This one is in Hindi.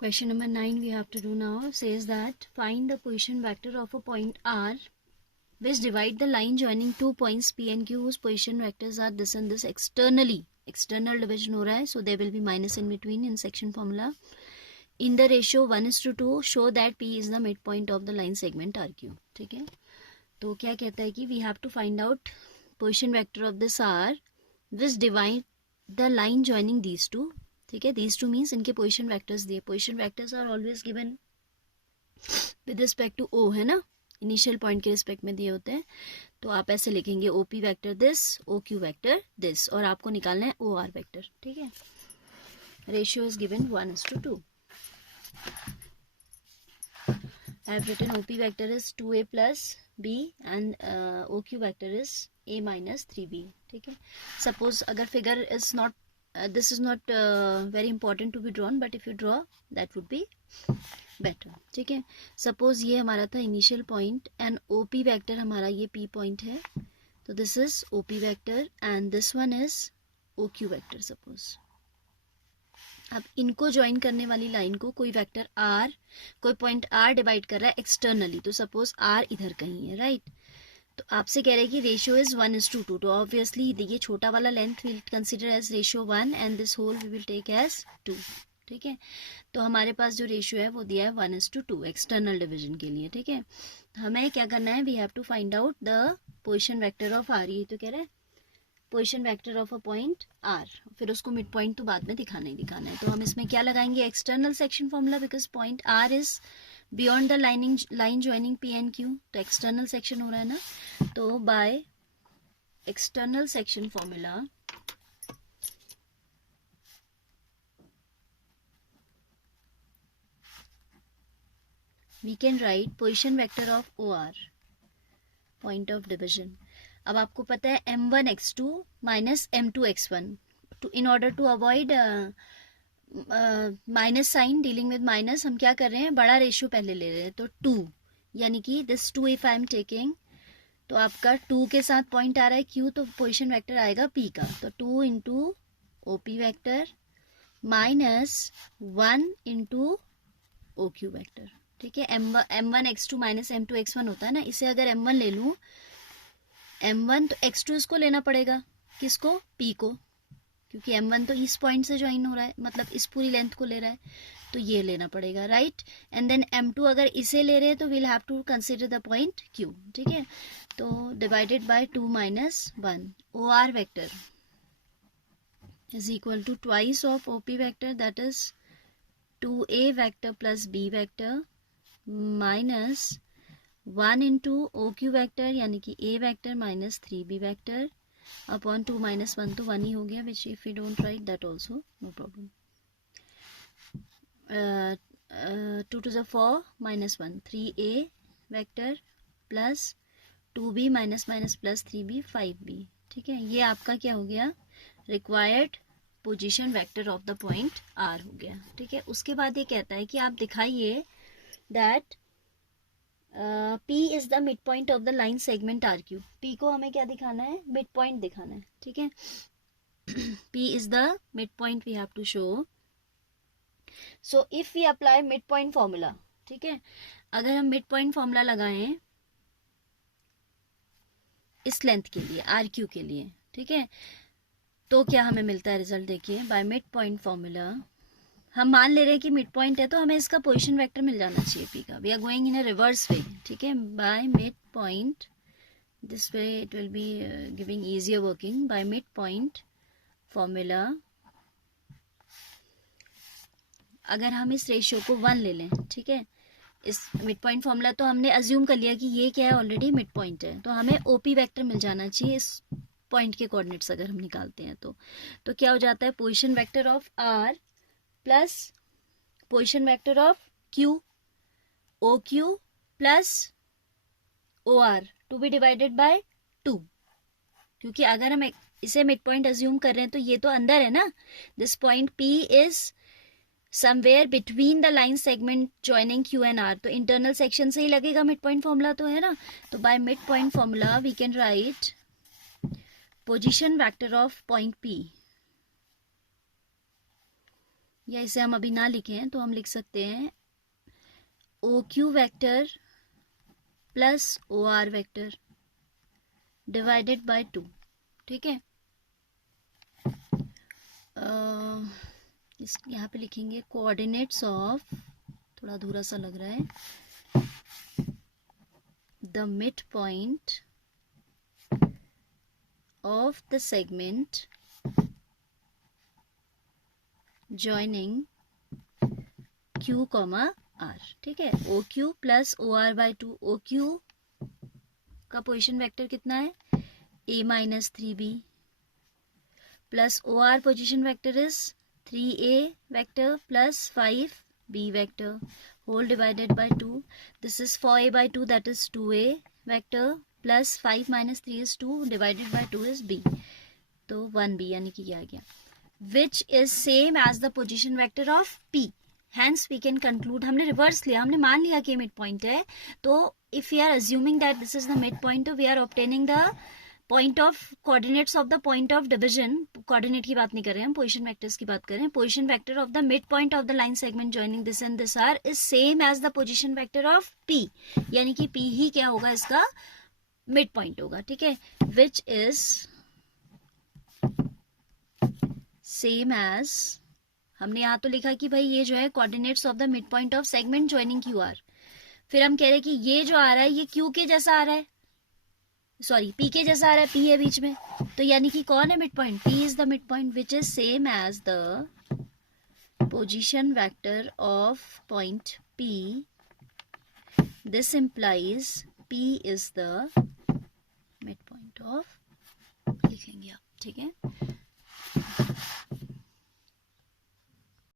Question number 9 we have to do now. Says that find the position vector of a point R which divide the line joining two points P and Q whose position vectors are this and this externally. External division हो रहा है, so there will be minus in between in section formula. In the ratio 1:2 show that P is the midpoint of the line segment RQ. ठीक है, तो क्या कहता है कि we have to find out position vector of this R which divide the line joining these two. ठीक है, these two means इनके पोजिशन वैक्टर्स दिए. Position vectors are always given with respect to O, है ना, इनिशियल पॉइंट के रिस्पेक्ट में दिए होते हैं. तो आप ऐसे लिखेंगे O P vector this, O Q vector this, और आपको निकालना है ओ आर वैक्टर. ठीक है, ratio is given 1:2. I have written OP vector is 2a plus b and OQ vector is a minus 3b. ठीक है, सपोज अगर figure is not this is not very important to be drawn, but if you draw that would be better. ठीक है, सपोज ये हमारा था initial point and OP vector हमारा ये P पॉइंट है, तो this is OP vector and this one is OQ vector. Suppose अब इनको ज्वाइन करने वाली लाइन को कोई वेक्टर R, कोई पॉइंट R डिवाइड कर रहा है एक्सटर्नली, तो सपोज R इधर कहीं है, राइट. तो आपसे कह रहे हैं कि रेशियो इज 1:2, तो ऑब्वियसली ये छोटा वाला length will consider as ratio 1 and this whole we will take as 2. ठीक है, तो हमारे पास जो रेशियो है वो दिया है 1:2 एक्सटर्नल डिवीजन के लिए. ठीक है, हमें क्या करना है, we have to find out the position vector of R. ये तो कह रहा है position vector of a point R, फिर उसको मिड पॉइंट तो बाद में दिखाना ही दिखाना है. तो हम इसमें क्या लगाएंगे, external section formula, because point R is beyond the line joining P and Q, तो एक्सटर्नल सेक्शन हो रहा है ना. तो by external section formula we can write position vector of O R, point of division. अब आपको पता है m1x2 minus m2x1, in order to avoid minus sign, dealing with minus, हम क्या कर रहे हैं, बड़ा रेशियो पहले ले रहे हैं. तो 2, यानी कि this 2 if I am taking, तो आपका 2 के साथ पॉइंट आ रहा है Q, तो पोजिशन वेक्टर आएगा P का, तो 2 into OP vector minus 1 into OQ vector. ठीक है, m1x2 माइनस m2x1 होता है ना, इसे अगर m1 ले लूँ, m1 तो x2 इसको लेना पड़ेगा, किसको, P को, क्योंकि m1 तो इस पॉइंट से ज्वाइन हो रहा है, मतलब इस पूरी लेंथ को ले रहा है, तो ये लेना पड़ेगा, राइट. एंड देन m2 अगर इसे ले रहे हैं तो will have to consider the point Q. ठीक है, तो divided by 2 minus 1, O R vector is equal to twice of OP vector, that is 2a vector plus b vector minus 1 into OQ vector, यानी कि a vector minus 3b vector upon 2 minus 1, तो 1 ही हो गया, which if you don't write that also no problem. 2 to the 4 minus 1, 3a vector plus 2b minus minus plus 3b 5b. ठीक है, ये आपका क्या हो गया, required position vector of the point R हो गया. ठीक है, उसके बाद ये कहता है कि आप दिखाइए that P is the mid point of the line segment RQ. P को हमें क्या दिखाना है, मिड पॉइंट दिखाना है. ठीक है, P is the mid point we have to show. So if we apply mid point formula, ठीक है, अगर हम मिड पॉइंट फॉर्मूला लगाएं इस लेंथ के लिए, RQ के लिए, ठीक है, तो क्या हमें मिलता है रिजल्ट, देखिए. बाय मिड पॉइंट फॉर्मूला हम मान ले रहे हैं कि मिड पॉइंट है, तो हमें इसका पोजीशन वेक्टर मिल जाना चाहिए P का. We are going in a reverse way. ठीक है, by mid point, this way it will be giving easier working. By mid point formula अगर हम इस रेशियो को 1 ले लें, ठीक है, इस मिड पॉइंट फॉर्मूला तो हमने अज्यूम कर लिया कि ये क्या है, ऑलरेडी मिड पॉइंट है, तो हमें OP वेक्टर मिल जाना चाहिए इस पॉइंट के कोऑर्डिनेट्स अगर हम निकालते हैं. तो क्या हो जाता है, position vector of R plus position vector of Q, OQ plus OR to be divided by 2, क्योंकि अगर हम इसे मिड पॉइंट अज्यूम कर रहे हैं तो ये तो अंदर है ना, this point P is somewhere between the line segment joining Q and R, तो इंटरनल सेक्शन से ही लगेगा मिड पॉइंट फॉर्मूला, तो है ना. तो by mid point formula we can write position vector of point P या इसे हम अभी ना लिखें तो हम लिख सकते हैं OQ vector plus OR vector divided by 2, ठीक है। इस यहाँ पे लिखेंगे कोऑर्डिनेट्स ऑफ, थोड़ा अधूरा सा लग रहा है, the mid point of the segment joining Q, R, ठीक है। OQ plus OR by 2, OQ का पोजीशन वेक्टर कितना है A minus 3B plus OR position vector is 3A vector plus 5B vector whole divided by 2. This is 4A by 2, that is 2A vector plus 5 minus 3 is 2 divided by 2 is B, तो 1B यानी कि ये आ गया, which is same as the position vector of P. Hence we can conclude, हमने रिवर्स लिया, हमने मान लिया कि मिड पॉइंट है, तो if we are assuming that this is the mid point, तो we are obtaining the point of coordinates of the point of division. Coordinate की बात नहीं कर रहे हैं हम, पोजीशन वेक्टर्स की बात कर रहे हैं. Position vector of the mid point of the line segment joining this and this R is same as the position vector of P, यानी कि P ही क्या होगा, इसका मिड पॉइंट होगा, ठीक है, विच इज सेम एज, हमने यहाँ तो लिखा कि भाई ये जो है coordinates of the mid point of segment joining QR, फिर हम कह रहे हैं कि ये जो आ रहा है ये Q के जैसा आ रहा है, सॉरी P के जैसा आ रहा है, P है बीच में, तो यानी कि कौन है mid point, P is the mid point which is same as the position vector of point P. This implies P is the mid point of, लिखेंगे आप, ठीक है।